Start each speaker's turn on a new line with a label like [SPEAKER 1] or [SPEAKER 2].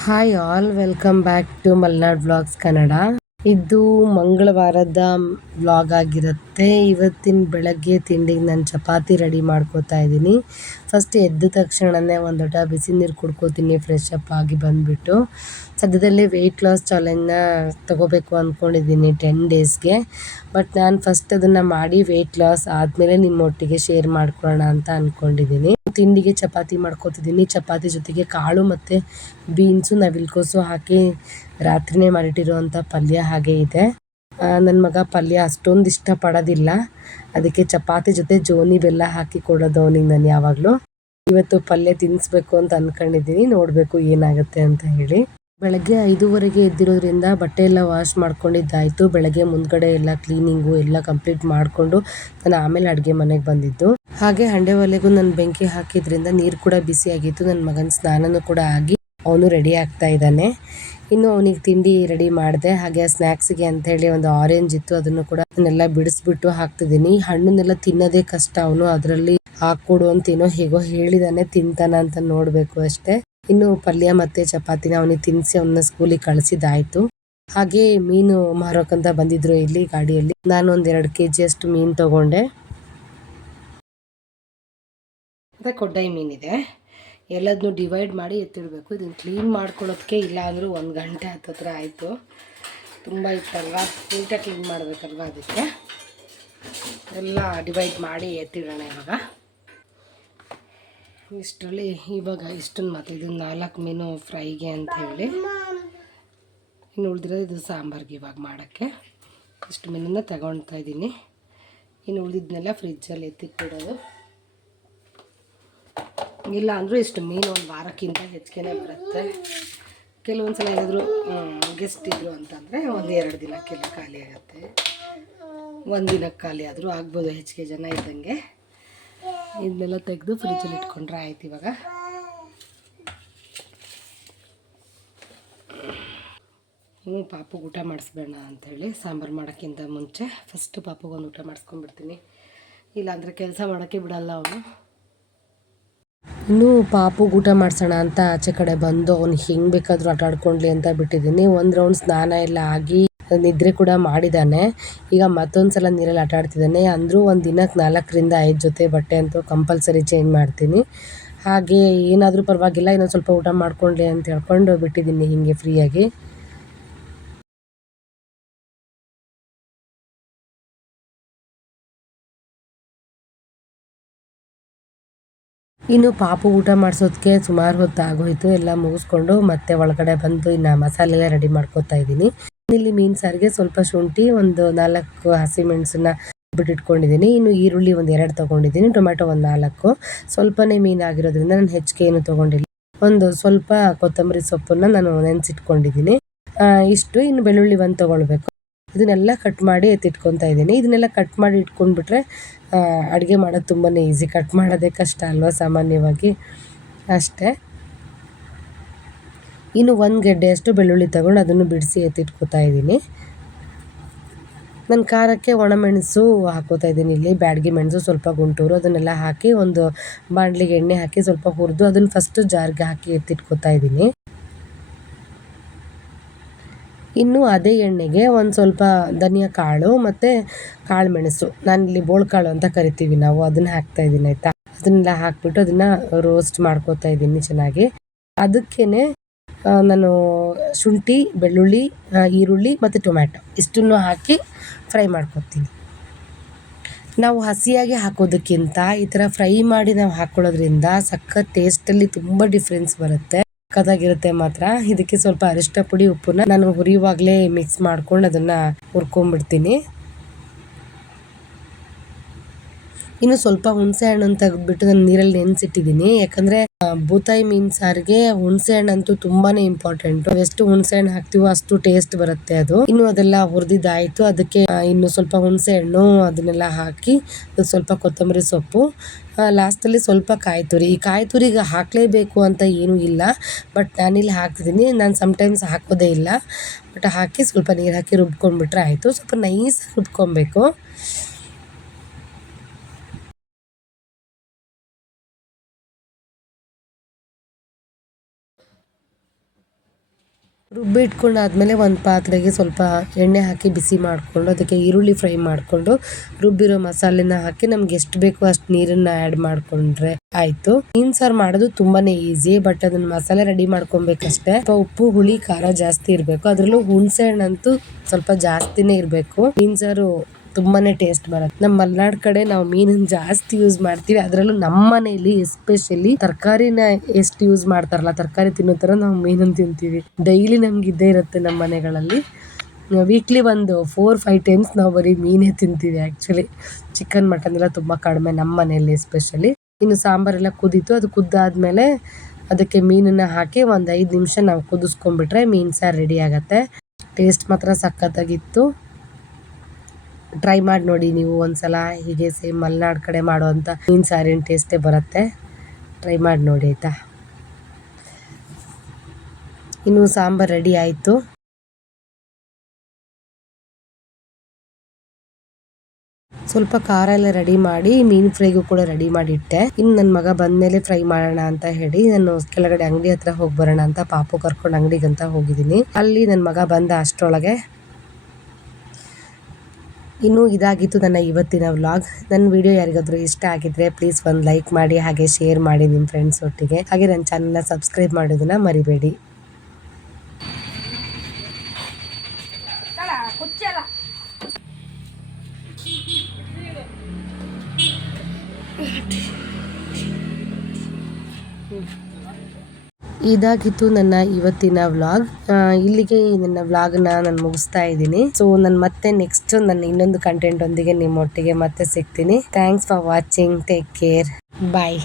[SPEAKER 1] hi all welcome back to Malnad vlogs Kannada ಇದು ಮಂಗಳವಾರದ vlog ಆಗಿರುತ್ತೆ. ಇವತ್ತಿನ ಬೆಳಗ್ಗೆ ತಿಂಡಿಗೆ ನಾನು ಚಪಾತಿ ರೆಡಿ ಮಾಡ್ಕೋತಾ ಇದ್ದೀನಿ. ಫಸ್ಟ್ ಎದ್ದ ತಕ್ಷಣನೇ ಒಂದು ಲೋಟ ಬಿಸಿ ನೀರು ಕುಡ್ಕೋತೀನಿ ಫ್ರೆಶ್ ಅಪ್ ಆಗಿ ಬಂದುಬಿಟ್ಟು. ಸದ್ಯದಲ್ಲೇ ವೆಯ್ಟ್ ಲಾಸ್ ಚಾಲೆಂಜ್ನ ತಗೋಬೇಕು ಅಂದ್ಕೊಂಡಿದ್ದೀನಿ ಟೆನ್ ಡೇಸ್ಗೆ ಬಟ್ ನಾನು ಫಸ್ಟ್ ಅದನ್ನು ಮಾಡಿ ವೆಯ್ಟ್ ಲಾಸ್ ಆದಮೇಲೆ ನಿಮ್ಮೊಟ್ಟಿಗೆ ಶೇರ್ ಮಾಡ್ಕೊಳ್ಳೋಣ ಅಂತ ಅಂದ್ಕೊಂಡಿದ್ದೀನಿ ತಿಂಡಿಗೆ ಚಪಾತಿ ಮಾಡ್ಕೋತಿದ್ದೀನಿ. ಚಪಾತಿ ಜೊತೆಗೆ ಕಾಳು ಮತ್ತು ಬೀನ್ಸು ನವಿಲ್ಕೋಸು ಹಾಕಿ ರಾತ್ರಿನೇ ಮಾಡಿಟ್ಟಿರುವಂಥ ಪಲ್ಯ ಹಾಗೆ ಇದೆ. ನನ್ನ ಮಗ ಪಲ್ಯ ಅಷ್ಟೊಂದು ಇಷ್ಟಪಡೋದಿಲ್ಲ. ಅದಕ್ಕೆ ಚಪಾತಿ ಜೊತೆ ಜೋನಿ ಬೆಲ್ಲ ಹಾಕಿ ಕೊಡೋದು ಅವನಿಗೆ ನಾನು ಯಾವಾಗಲೂ. ಇವತ್ತು ಪಲ್ಯ ತಿನ್ನಿಸ್ಬೇಕು ಅಂತ ಅಂದ್ಕೊಂಡಿದ್ದೀನಿ ನೋಡಬೇಕು ಏನಾಗುತ್ತೆ ಅಂತ ಹೇಳಿ. ಬೆಳಗ್ಗೆ ಐದೂವರೆಗೆ ಎದ್ದಿರೋದ್ರಿಂದ ಬಟ್ಟೆ ಎಲ್ಲ ವಾಶ್ ಮಾಡ್ಕೊಂಡಿದ್ದಾಯಿತು. ಬೆಳಗ್ಗೆ ಮುಂದ್ಗಡೆ ಎಲ್ಲ ಕ್ಲೀನಿಂಗು ಎಲ್ಲ ಕಂಪ್ಲೀಟ್ ಮಾಡಿಕೊಂಡು ನಾನು ಆಮೇಲೆ ಅಡುಗೆ ಮನೆಗೆ ಬಂದಿದ್ದು. ಹಾಗೆ ಹಂಡೆ ಒಲೆಗೂ ನಾನು ಬೆಂಕಿ ಹಾಕಿದ್ರಿಂದ ನೀರು ಕೂಡ ಬಿಸಿ ಆಗಿತ್ತು ನನ್ನ ಮಗನ ಸ್ನಾನನೂ ಕೂಡ ಆಗಿ ಅವನು ರೆಡಿ ಆಗ್ತಾ ಇದ್ದಾನೆ. ಇನ್ನು ಅವನಿಗೆ ತಿಂಡಿ ರೆಡಿ ಮಾಡಿದೆ, ಹಾಗೆ ಸ್ನ್ಯಾಕ್ಸಿಗೆ ಅಂತ ಹೇಳಿ ಒಂದು ಆರೆಂಜ್ ಇತ್ತು, ಅದನ್ನು ಕೂಡ ಅದನ್ನೆಲ್ಲ ಬಿಡಿಸ್ಬಿಟ್ಟು ಹಾಕ್ತಿದ್ದೀನಿ. ಹಣ್ಣನ್ನೆಲ್ಲ ತಿನ್ನೋದೇ ಕಷ್ಟ, ಅವನು ಅದರಲ್ಲಿ ಹಾಕ್ಕೊಡು ಅಂತೇನೋ ಹೇಗೋ ಹೇಳಿದಾನೆ, ತಿಂತಾನ ಅಂತ ನೋಡಬೇಕು ಅಷ್ಟೇ. ಇನ್ನು ಪಲ್ಯ ಮತ್ತೆ ಚಪಾತಿನ ಅವನಿಗೆ ತಿನ್ನಿಸಿ ಅವನ್ನ ಸ್ಕೂಲಿಗೆ ಕಳಿಸಿದಾಯ್ತು. ಹಾಗೆ ಮೀನು ಮಾರೋಕಂತ ಬಂದಿದ್ರು ಇಲ್ಲಿ ಗಾಡಿಯಲ್ಲಿ. ನಾನು ಎರಡು ಕೆ ಜಿ ಅಷ್ಟು ಮೀನು ತಗೊಂಡೆ. ಮತ್ತೆ ಕೊಡ್ಡೈ ಮೀನಿದೆ. ಎಲ್ಲದನ್ನು ಡಿವೈಡ್ ಮಾಡಿ ಎತ್ತಿಡಬೇಕು. ಇದನ್ನು ಕ್ಲೀನ್ ಮಾಡ್ಕೊಳ್ಳೋದಕ್ಕೆ ಇಲ್ಲ ಅಂದರೂ ಒಂದು ಗಂಟೆ ಹತ್ತತ್ರ ಆಯಿತು. ತುಂಬ ಇತ್ತಲ್ವ? ನೀಟಾಗಿ ಕ್ಲೀನ್ ಮಾಡಬೇಕಲ್ವ ಅದಕ್ಕೆ? ಎಲ್ಲ ಡಿವೈಡ್ ಮಾಡಿ ಎತ್ತಿಡೋಣ ಇವಾಗ. ಇಷ್ಟರಲ್ಲಿ ಇವಾಗ ಇಷ್ಟನ್ನು ಮಾತ್ರ. ಇದು ನಾಲ್ಕು ಮೀನು ಫ್ರೈಗೆ ಅಂತ ಹೇಳಿ. ಇನ್ನು ಉಳಿದಿರೋದು ಇದು ಸಾಂಬಾರ್ಗೆ ಇವಾಗ ಮಾಡೋಕ್ಕೆ. ಇಷ್ಟು ಮೀನನ್ನು ತಗೊಳ್ತಾ ಇದ್ದೀನಿ. ಇನ್ನು ಉಳಿದಿದ್ದನ್ನೆಲ್ಲ ಫ್ರಿಜ್ಜಲ್ಲಿ ಎತ್ತಿಟ್ಬಿಡೋದು. ಇಲ್ಲ ಅಂದರೂ ಇಷ್ಟು ಮೀನು ಒಂದು ವಾರಕ್ಕಿಂತ ಹೆಚ್ಚಿಗೆ ಬರುತ್ತೆ. ಕೆಲವೊಂದು ಸಲ ಏನಾದರೂ ಗೆಸ್ಟ್ ಇದ್ದರು ಅಂತಂದರೆ ಒಂದು ಎರಡು ದಿನಕ್ಕೆಲ್ಲ ಖಾಲಿ ಆಗುತ್ತೆ. ಒಂದು ದಿನಕ್ಕೆ ಖಾಲಿ ಆದರೂ ಆಗ್ಬೋದು, ಹೆಚ್ಚಿಗೆ ಜನ ಇದ್ದಂಗೆ. ಇದನ್ನೆಲ್ಲ ತೆಗೆದು ಫ್ರಿಜ್ಜಲ್ಲಿ ಇಟ್ಕೊಂಡ್ರೆ ಆಯ್ತು ಇವಾಗ. ಹ್ಞೂ ಪಾಪುಗೆ ಊಟ ಮಾಡಿಸ್ಬೇಡ ಅಂಥೇಳಿ ಸಾಂಬಾರು ಮಾಡೋಕ್ಕಿಂತ ಮುಂಚೆ ಫಸ್ಟ್ ಪಾಪುಗೊಂದು ಊಟ ಮಾಡಿಸ್ಕೊಂಡ್ಬಿಡ್ತೀನಿ. ಇಲ್ಲಾಂದರೆ ಕೆಲಸ ಮಾಡೋಕ್ಕೆ ಬಿಡಲ್ಲ ಅವನು. ಇನ್ನು ಪಾಪು ಊಟ ಮಾಡಿಸೋಣ ಅಂತ ಆಚೆ ಕಡೆ ಬಂದು ಅವ್ನು ಹೆಂಗೆ ಬೇಕಾದರೂ ಆಟ ಆಡ್ಕೊಂಡ್ಲಿ ಅಂತ ಬಿಟ್ಟಿದ್ದೀನಿ. ಒಂದು ರೌಂಡ್ ಸ್ನಾನ ಎಲ್ಲ ಆಗಿ ನಿದ್ರೆ ಕೂಡ ಮಾಡಿದ್ದಾನೆ ಈಗ ಮತ್ತೊಂದು ಸಲ ನೀರಲ್ಲಿ ಆಟ ಆಡ್ತಿದ್ದಾನೆ. ಅಂದರೂ ಒಂದು ದಿನಕ್ಕೆ ನಾಲ್ಕರಿಂದ ಐದು ಜೊತೆ ಬಟ್ಟೆ ಅಂತೂ ಕಂಪಲ್ಸರಿ ಚೇಂಜ್ ಮಾಡ್ತೀನಿ. ಹಾಗೆ ಏನಾದರೂ ಪರವಾಗಿಲ್ಲ, ಇನ್ನೊಂದು ಸ್ವಲ್ಪ ಊಟ ಮಾಡ್ಕೊಂಡ್ಲಿ ಅಂತ ಹೇಳ್ಕೊಂಡು ಬಿಟ್ಟಿದ್ದೀನಿ ಹೀಗೆ ಫ್ರೀಯಾಗಿ ಇನ್ನು ಪಾಪು ಊಟ ಮಾಡಿಸೋದಕ್ಕೆ ಸುಮಾರು ಹೊತ್ತು ಆಗೋಯ್ತು. ಎಲ್ಲ ಮುಗಿಸ್ಕೊಂಡು ಮತ್ತೆ ಒಳಗಡೆ ಬಂದು ಇನ್ನು ಮಸಾಲೆ ರೆಡಿ ಮಾಡ್ಕೊತಾ ಇದ್ದೀನಿ. ಇಲ್ಲಿ ಮೀನು ಸಾರಿಗೆ ಸ್ವಲ್ಪ ಶುಂಠಿ, ಒಂದು ನಾಲ್ಕು ಹಸಿಮೆಣಸನ್ನ ಬಿಟ್ಟಿಟ್ಕೊಂಡಿದ್ದೀನಿ ಇನ್ನು ಈರುಳ್ಳಿ ಒಂದು ಎರಡು ತೊಗೊಂಡಿದ್ದೀನಿ ಟೊಮೆಟೊ ಒಂದು ನಾಲ್ಕು. ಸ್ವಲ್ಪನೇ ಮೀನು ಆಗಿರೋದ್ರಿಂದ ನಾನು ಹೆಚ್ಚಿಗೆ ಏನು ತೊಗೊಂಡಿಲ್ಲ. ಒಂದು ಸ್ವಲ್ಪ ಕೊತ್ತಂಬರಿ ಸೊಪ್ಪನ್ನು ನಾನು ನೆನೆಸಿಟ್ಕೊಂಡಿದ್ದೀನಿ. ಇಷ್ಟು. ಇನ್ನು ಬೆಳ್ಳುಳ್ಳಿ ಒಂದು ತೊಗೊಳ್ಬೇಕು. ಇದನ್ನೆಲ್ಲ ಕಟ್ ಮಾಡಿ ಎತ್ತಿಟ್ಕೊತಾ ಇದ್ದೀನಿ. ಇದನ್ನೆಲ್ಲ ಕಟ್ ಮಾಡಿ ಇಟ್ಕೊಂಡ್ಬಿಟ್ರೆ ಅಡುಗೆ ಮಾಡೋದು ತುಂಬಾ ಈಸಿ ಕಟ್ ಮಾಡೋದೇ ಕಷ್ಟ ಅಲ್ವಾ ಸಾಮಾನ್ಯವಾಗಿ? ಅಷ್ಟೇ. ಇನ್ನು ಒಂದು ಗೆಡ್ಡೆಯಷ್ಟು ಬೆಳ್ಳುಳ್ಳಿ ತಗೊಂಡು ಅದನ್ನು ಬಿಡಿಸಿ ಎತ್ತಿಟ್ಕೊತಾ ಇದ್ದೀನಿ. ನನ್ನ ಖಾರಕ್ಕೆ ಒಣಮೆಣಸು ಹಾಕೋತಾ ಇದ್ದೀನಿ ಇಲ್ಲಿ. ಬ್ಯಾಡಗಿ ಮೆಣಸು ಸ್ವಲ್ಪ ಗುಂಟೂರು, ಅದನ್ನೆಲ್ಲ ಹಾಕಿ ಒಂದು ಬಾಣಲಿಗೆ ಎಣ್ಣೆ ಹಾಕಿ ಸ್ವಲ್ಪ ಹುರಿದು ಅದನ್ನು ಫಸ್ಟು ಜಾರ್ಗೆ ಹಾಕಿ ಎತ್ತಿಟ್ಕೊತಾ ಇದ್ದೀನಿ. ಇನ್ನು ಅದೇ ಎಣ್ಣೆಗೆ ಒಂದು ಸ್ವಲ್ಪ ಧನಿಯಾ ಕಾಳು ಮತ್ತು ಕಾಳು ಮೆಣಸು. ನಾನಿಲ್ಲಿ ಬೋಳ್ಕಾಳು ಅಂತ ಕರಿತೀವಿ ನಾವು, ಅದನ್ನು ಹಾಕ್ತಾ ಇದ್ದೀನಿ, ಆಯಿತಾ? ಅದನ್ನೆಲ್ಲ ಹಾಕ್ಬಿಟ್ಟು ಅದನ್ನು ರೋಸ್ಟ್ ಮಾಡ್ಕೋತಾ ಇದ್ದೀನಿ ಚೆನ್ನಾಗಿ. ಅದಕ್ಕೇ ನಾನು ಶುಂಠಿ, ಬೆಳ್ಳುಳ್ಳಿ ಈರುಳ್ಳಿ ಮತ್ತು ಟೊಮ್ಯಾಟೊ ಇಷ್ಟನ್ನು ಹಾಕಿ ಫ್ರೈ ಮಾಡ್ಕೊತೀನಿ. ನಾವು ಹಸಿಯಾಗಿ ಹಾಕೋದಕ್ಕಿಂತ ಈ ಥರ ಫ್ರೈ ಮಾಡಿ ನಾವು ಹಾಕ್ಕೊಳ್ಳೋದ್ರಿಂದ ಸಖತ್ ಟೇಸ್ಟಲ್ಲಿ ತುಂಬ ಡಿಫ್ರೆನ್ಸ್ ಬರುತ್ತೆ. ಸಕ್ಕತ್ತಾಗಿರುತ್ತೆ ಮಾತ್ರ. ಇದಕ್ಕೆ ಸ್ವಲ್ಪ ಅರಿಶಿನ ಪುಡಿ, ಉಪ್ಪನ್ನ ನಾನು ಹುರಿಯುವಾಗಲೇ ಮಿಕ್ಸ್ ಮಾಡ್ಕೊಂಡು ಅದನ್ನು ಹುರ್ಕೊಂಡ್ಬಿಡ್ತೀನಿ. ಇನ್ನು ಸ್ವಲ್ಪ ಹುಣಸೆ ಹಣ್ಣನ್ನು ತೆಗೆದ್ಬಿಟ್ಟು ನಾನು ನೀರಲ್ಲಿ ನೆನೆಸಿಟ್ಟಿದ್ದೀನಿ. ಯಾಕಂದರೆ ಬೂತಾಯಿ ಮೀನು ಸಾರಿಗೆ ಹುಣಸೆ ಹಣ್ಣಂತೂ ತುಂಬಾನೇ ಇಂಪಾರ್ಟೆಂಟ್ ಎಷ್ಟು ಹುಣಸೆ ಹಣ್ಣು ಹಾಕ್ತಿವೋ ಅಷ್ಟು ಟೇಸ್ಟ್ ಬರುತ್ತೆ ಅದು. ಇನ್ನು ಅದೆಲ್ಲ ಹುರಿದಿದ್ದಾಯ್ತು. ಅದಕ್ಕೆ ಇನ್ನು ಸ್ವಲ್ಪ ಹುಣಸೆ ಹಣ್ಣು ಅದನ್ನೆಲ್ಲ ಹಾಕಿ ಸ್ವಲ್ಪ ಕೊತ್ತಂಬರಿ ಸೊಪ್ಪು. ಲಾಸ್ಟಲ್ಲಿ ಸ್ವಲ್ಪ ಕಾಯಿ ತುರಿ. ಈ ಕಾಯಿ ತುರಿಗೆ ಹಾಕಲೇಬೇಕು ಅಂತ ಏನೂ ಇಲ್ಲ. ಬಟ್ ನಾನಿಲ್ಲಿ ಹಾಕ್ತಿದ್ದೀನಿ ನಾನು ಸಮ್ಟೈಮ್ಸ್ ಹಾಕೋದೇ ಇಲ್ಲ. ಬಟ್ ಹಾಕಿ ಸ್ವಲ್ಪ ನೀರು ಹಾಕಿ ರುಬ್ಕೊಂಡ್ಬಿಟ್ರೆ ಆಯಿತು. ಸ್ವಲ್ಪ ನೈಸ್ ರುಬ್ಕೊಬೇಕು. ರುಬ್ಬಿ ಆದಮೇಲೆ ಒಂದು ಪಾತ್ರೆಗೆ ಸ್ವಲ್ಪ ಎಣ್ಣೆ ಹಾಕಿ ಬಿಸಿ ಮಾಡಿಕೊಂಡು, ಅದಕ್ಕೆ ಈರುಳ್ಳಿ ಫ್ರೈ ಮಾಡಿಕೊಂಡು, ರುಬ್ಬಿರೋ ಮಸಾಲೆನ ಹಾಕಿ ನಮ್ಗೆ ಎಷ್ಟು ಬೇಕೋ ಅಷ್ಟು ನೀರನ್ನ ಆ್ಯಡ್ ಮಾಡಿಕೊಂಡ್ರೆ ಆಯ್ತು. ಮೀನು ಸಾರು ಮಾಡೋದು ತುಂಬಾನೇ ಈಸಿ ಬಟ್ ಅದನ್ನ ಮಸಾಲೆ ರೆಡಿ ಮಾಡ್ಕೊಬೇಕಷ್ಟೇ. ಉಪ್ಪು, ಹುಳಿ, ಖಾರ ಜಾಸ್ತಿ ಇರಬೇಕು. ಅದರಲ್ಲೂ ಹುಣಸೆ ಹಣ್ಣಂತೂ ಸ್ವಲ್ಪ ಜಾಸ್ತಿನೇ ಇರಬೇಕು. ಮೀನು ಸಾರು ತುಂಬಾನೇ ಟೇಸ್ಟ್ ಬರುತ್ತೆ. ನಮ್ಮ ಮಲ್ನಾಡ್ ಕಡೆ ನಾವು ಮೀನನ್ನ ಜಾಸ್ತಿ ಯೂಸ್ ಮಾಡ್ತೀವಿ. ಅದರಲ್ಲೂ ನಮ್ಮ ಮನೆಯಲ್ಲಿ ಎಸ್ಪೆಷಲಿ ತರಕಾರಿನ ಎಷ್ಟು ಯೂಸ್ ಮಾಡ್ತಾರಲ್ಲ, ತರಕಾರಿ ತಿನ್ನೋ ಥರ ನಾವು ಮೀನನ್ನು ತಿಂತೀವಿ. ಡೈಲಿ ನಮ್ಗೆ ಇದ್ದೇ ಇರುತ್ತೆ ನಮ್ಮ ಮನೆಗಳಲ್ಲಿ. ವೀಕ್ಲಿ ಒಂದು ಫೋರ್ ಫೈವ್ ಟೈಮ್ಸ್ ನಾವು ಬರೀ ಮೀನೇ ತಿಂತೀವಿ ಆ್ಯಕ್ಚುಲಿ ಚಿಕನ್ ಮಟನ್ ಎಲ್ಲ ತುಂಬ ಕಡಿಮೆ ನಮ್ಮ ಮನೆಯಲ್ಲಿ ಎಸ್ಪೆಷಲಿ ಇನ್ನು ಸಾಂಬಾರೆಲ್ಲ ಕುದೀತು. ಅದು ಕುದ್ದಾದ್ಮೇಲೆ ಅದಕ್ಕೆ ಮೀನನ್ನು ಹಾಕಿ ಒಂದು ಐದು ನಿಮಿಷ ನಾವು ಕುದಿಸ್ಕೊಂಡ್ಬಿಟ್ರೆ ಮೀನು ಸಾರು ರೆಡಿ ಆಗುತ್ತೆ. ಟೇಸ್ಟ್ ಮಾತ್ರ ಸಖತ್ತಾಗಿತ್ತು. ಟ್ರೈ ಮಾಡಿ ನೋಡಿ ನೀವು ಒಂದ್ಸಲ ಹೀಗೆ ಸೇಮ್ ಮಲೆನಾಡು ಕಡೆ ಮಾಡುವಂಥ ಮೀನು ಸಾರಿನ ಟೇಸ್ಟೇ ಬರುತ್ತೆ. ಟ್ರೈ ಮಾಡಿ ನೋಡಿ ಆಯಿತಾ? ಇನ್ನು ಸಾಂಬಾರು ರೆಡಿ ಆಯಿತು. ಸ್ವಲ್ಪ ಖಾರ ಎಲ್ಲ ರೆಡಿ ಮಾಡಿ, ಮೀನು ಫ್ರೈಗೂ ಕೂಡ ರೆಡಿ ಮಾಡಿಟ್ಟೆ ಇನ್ನು ನನ್ನ ಮಗ ಬಂದಮೇಲೆ ಫ್ರೈ ಮಾಡೋಣ ಅಂತ ಹೇಳಿ, ನಾನು ಕೆಳಗಡೆ ಅಂಗಡಿ ಹತ್ರ ಹೋಗಿ ಬರೋಣ ಅಂತ ಪಾಪು ಕರ್ಕೊಂಡು ಅಂಗಡಿಗಂತ ಹೋಗಿದ್ದೀನಿ. ಅಲ್ಲಿ ನನ್ನ ಮಗ ಬಂದ ಅಷ್ಟರೊಳಗೆ ಇನ್ನು ಇದಾಗಿತ್ತು ನನ್ನ ಇವತ್ತಿನ ವ್ಲಾಗ್. ನನ್ನ ವಿಡಿಯೋ ಯಾರಿಗಾದ್ರೂ ಇಷ್ಟ ಆಗಿದ್ರೆ ಪ್ಲೀಸ್ ಒಂದು ಲೈಕ್ ಮಾಡಿ, ಹಾಗೆ ಶೇರ್ ಮಾಡಿ ನಿಮ್ಮ ಫ್ರೆಂಡ್ಸ್ ಒಟ್ಟಿಗೆ. ಹಾಗೆ ನನ್ನ ಚಾನಲ್ನ ಸಬ್ಸ್ಕ್ರೈಬ್ ಮಾಡೋದನ್ನ ಮರಿಬೇಡಿ. ಇದಾಗಿತ್ತು ನನ್ನ ಇವತ್ತಿನ ವ್ಲಾಗ್. ಇಲ್ಲಿಗೆ ನನ್ನ ವ್ಲಾಗ್ನ ನಾನು ಮುಗಿಸ್ತಾ ಇದ್ದೀನಿ. ಸೊ ನಾನು ಮತ್ತೆ ನೆಕ್ಸ್ಟ್ ನನ್ನ ಇನ್ನೊಂದು ಕಂಟೆಂಟ್ ಒಂದಿಗೆ ನಿಮ್ಮೊಟ್ಟಿಗೆ ಮತ್ತೆ ಸಿಗ್ತೀನಿ. Thanks for watching take care bye